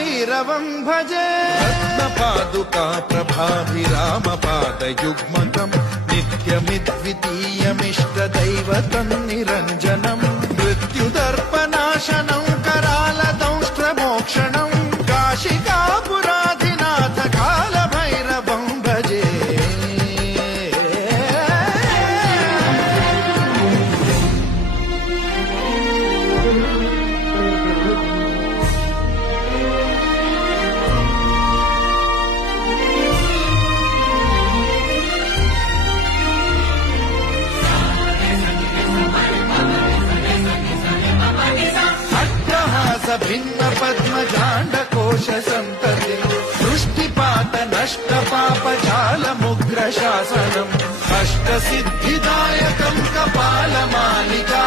भैरवं भजे रत्नपादुका प्रभाभिरामपादयुग्मकम् नित्यमिद्वितीयमिष्टदैवतं निरञ्जनम् मृत्युदर्पनाशनं करालदंष्ट्रमोक्षणं काशिकापुराधिनाथ कालभैरवं भजे भिन्न पद्मजाण्डकोश सन्तते दृष्टिपात नष्ट पाप जाल मुग्र शासनम् अष्ट सिद्धिदायकम् कपालमालिका